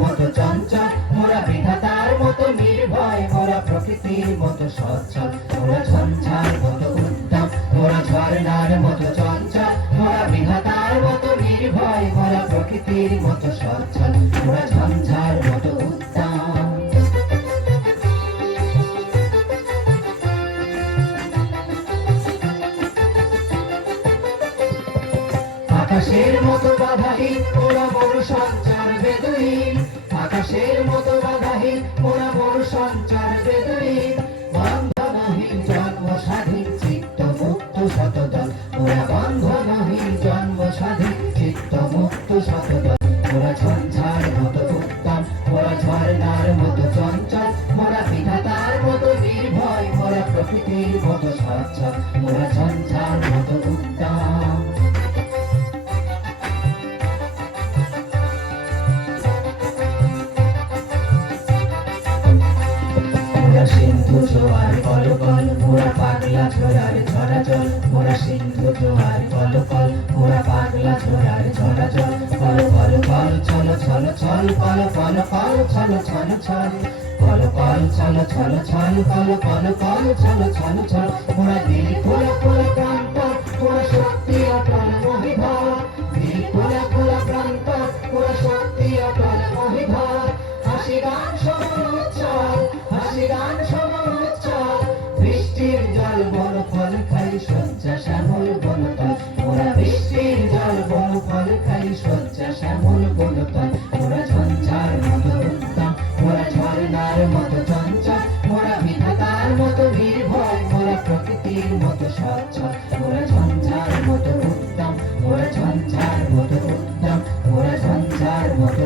মতো চঞ্চল, মোরা বিধাতার মতো নির্ভয়, মোরা প্রকৃতির মতো সচ্ছল। মোরা ঝঞ্ঝার মতো উদ্যম মোরা ঝর্ণার মতো চঞ্চল, মোরা বিধাতার মতো নির্ভয়, মোরা প্রকৃতির মতো সচ্ছল। মোরা ঝঞ্ঝার মতো উদ্যম আকাশের মতো বাধাহীন, ওরা বড় সঞ্চার বেদুইন আকাশের মতো বাধাহীন, ওরা বড় সঞ্চার বেদুইন বন্ধনহীন জন্ম স্বাধীন চিত্ত মুক্ত শতদল। ওরা বন্ধনহীন জন্ম স্বাধীন চিত্ত মুক্ত শতদল। ওরা ঝঞ্ঝার মতো উত্তম ওরা ঝর্ণার মতো চঞ্চল। মোরা বিধাতার মতো নির্ভয় মোরা প্রকৃতির মতো সচ্ছল। মোরা ঝঞ্ঝার মতো উত্তম সিন্ধু জোয়ার, কল কল মোরা পাগলা ঝোড়ার ঝরা জল মোরা সিন্ধু জোয়ার, কল কল মোরা পাগলা ঝোড়ার ঝরা জল। কল কল কল, ছল ছল ছল, কল কল কল, ছল ছল ছল। কল কল, ছল ছল ছল, কল কল কল, ছল ছল ছল। মোরা দিল খোলা খোলা বড় ফল খাই, শয্যা শ্যামল বনতল মোরা বৃষ্টির জল বড় ফল খাই, শয্যা শ্যামল বনতল মোরা ঝঞ্ঝার মতো উত্তম মোরা ঝর্ণার মতো চঞ্চল। মোরা বিধাতার মতো নির্ভয় মোরা প্রকৃতির মতো সচ্ছল। মোরা ঝঞ্ঝার মতো উত্তম মোরা ঝঞ্ঝার মতো উত্তম মোরা ঝঞ্ঝার মতো